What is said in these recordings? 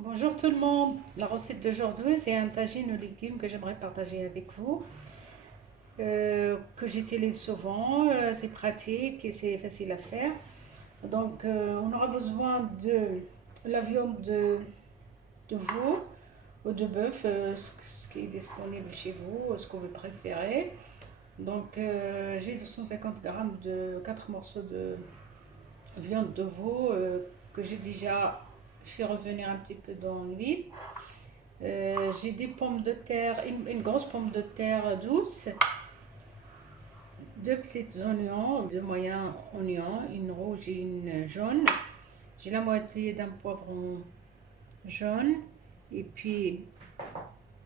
Bonjour tout le monde. La recette d'aujourd'hui, c'est un tagine aux légumes que j'aimerais partager avec vous, que j'utilise souvent. C'est pratique et c'est facile à faire. Donc, on aura besoin de la viande de veau ou de bœuf, ce qui est disponible chez vous, ce que vous préférez. Donc, j'ai 250 grammes de 4 morceaux de viande de veau que j'ai déjà fait revenir un petit peu dans l'huile. J'ai des pommes de terre, une grosse pomme de terre douce, deux petits oignons, deux moyens oignons, une rouge et une jaune. J'ai la moitié d'un poivron jaune et puis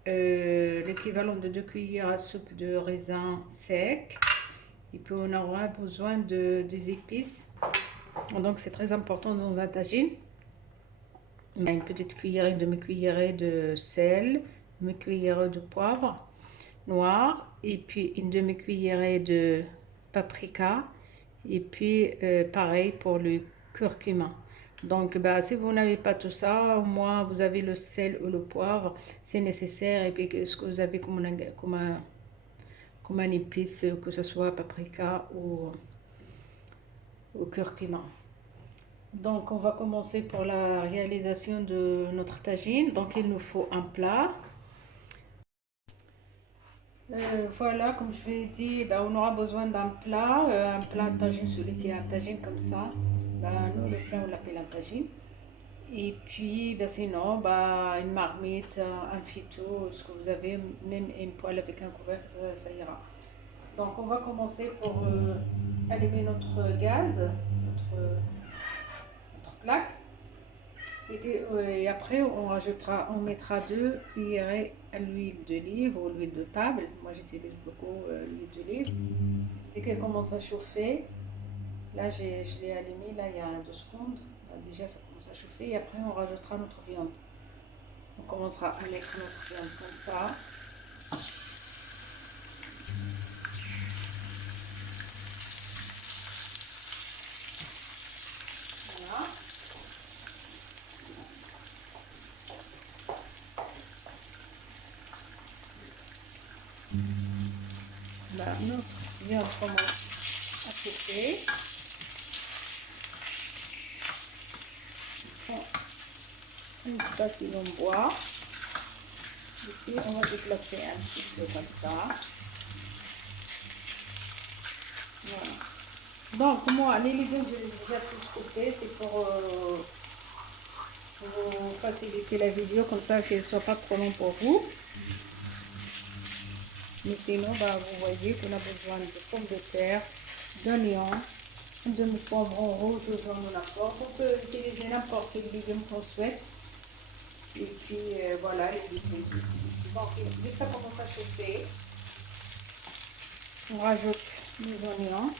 l'équivalent de 2 cuillères à soupe de raisin sec. Et puis on aura besoin des épices. Donc c'est très important dans un tagine. Une petite cuillère, une demi-cuillerée de sel, une demi-cuillerée de poivre noir et puis une demi-cuillerée de paprika et puis pareil pour le curcuma. Donc bah, si vous n'avez pas tout ça, au moins vous avez le sel ou le poivre, c'est nécessaire. Et puis ce que vous avez comme un épice, que ce soit paprika ou curcuma. Donc on va commencer pour la réalisation de notre tagine. Donc il nous faut un plat. Voilà, comme je l'ai dit, ben, on aura besoin d'un plat, un plat tagine, celui qui est un tagine comme ça. Ben, nous, le plat, on l'appelle un tagine. Et puis, ben, sinon, ben, une marmite, un fito, ce que vous avez, même une poêle avec un couvercle, ça ira. Donc, on va commencer pour allumer notre gaz, notre plaque. Et après, on mettra 2 cuillerées à l'huile d'olive ou l'huile de table. Moi, j'utilise beaucoup l'huile d'olive. Dès qu'elle commence à chauffer, là, je l'ai allumée, là, il y a 2 secondes. Là, déjà, ça commence à chauffer. Et après, on rajoutera notre viande. On commencera à mettre notre viande comme ça. Voilà. Là, notre viande commence à chauffer. On prend une spatule en bois. Et puis, on va déplacer un petit peu comme ça. Voilà. Donc, moi, les légumes, je les ai déjà tous coupés. C'est pour vous faciliter la vidéo, comme ça qu'elle ne soit pas trop longue pour vous. Mais sinon, bah, vous voyez qu'on a besoin de pommes de terre, d'oignons, un demi-poivron rouge ou jaune ou n'importe. On peut utiliser n'importe quel légume qu'on souhaite. Et puis, voilà, les légumes. Bon, dès que ça commence à chauffer, on rajoute les oignons.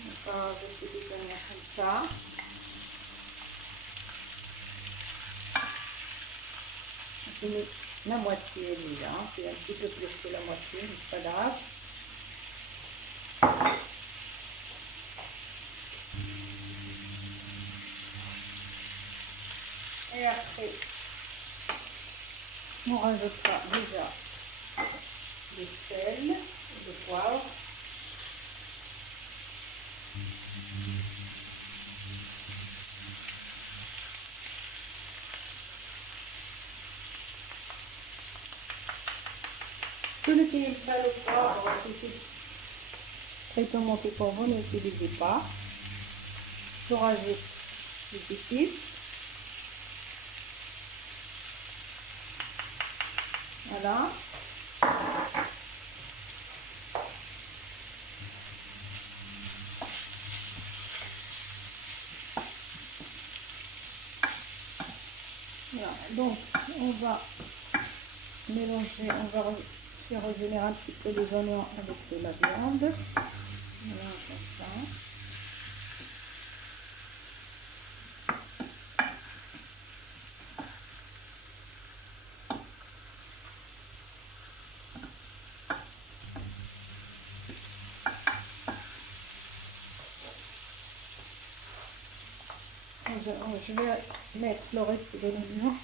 On va rajouter les oignons comme ça. Je mets la moitié déjà, c'est un petit peu plus que la moitié, mais c'est pas grave. Et après, on rajoutera déjà le sel, le poivre. Celui qui n'aime pas le poivre, si c'est très tomaté pour vous, n'utilisez pas. Je rajoute les épices. Voilà. Voilà. Donc, on va mélanger, on va faire revenir un petit peu les oignons avec de la viande. Voilà, comme ça. Je vais mettre le reste de l'oignon.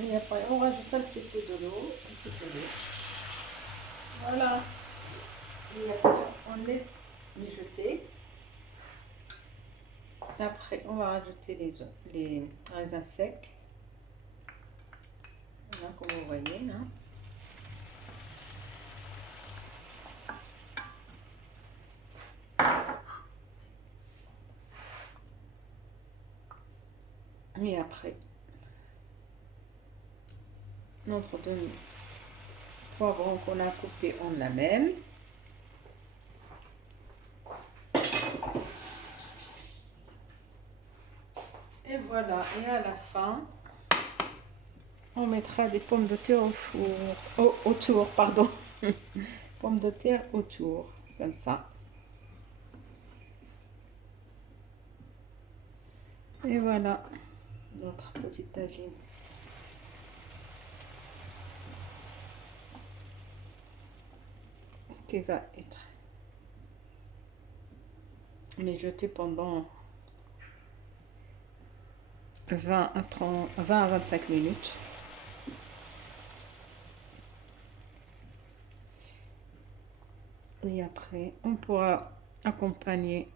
Et après, on rajoute un petit peu de l'eau. Un petit peu d'eau. Voilà. Et après, on laisse mijoter. Après, on va rajouter les raisins secs. Voilà, comme vous voyez. Hein. Et après, notre demi-poivron qu'on a coupé en lamelles. Et voilà, et à la fin, on mettra des pommes de terre au four, autour, pardon. Pommes de terre autour, comme ça. Et voilà, notre petite tagine. Qui va être mijotée pendant 20 à 25 minutes. Et après, on pourra accompagner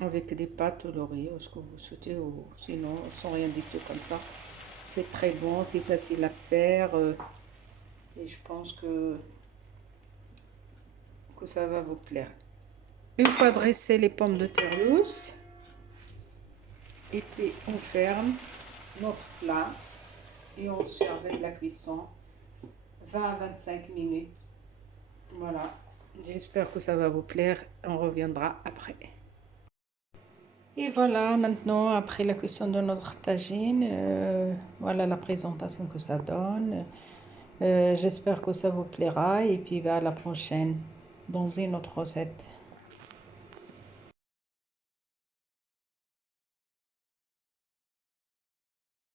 avec des pâtes au laurier ou ce que vous souhaitez, ou sinon sans rien du tout comme ça. C'est très bon, c'est facile à faire et je pense que ça va vous plaire. Une fois dressé les pommes de terre lousses, et puis on ferme notre plat et on sert avec la cuisson 20 à 25 minutes. Voilà, j'espère que ça va vous plaire. On reviendra après. Et voilà, maintenant, après la cuisson de notre tagine, voilà la présentation que ça donne. J'espère que ça vous plaira et puis à la prochaine dans une autre recette.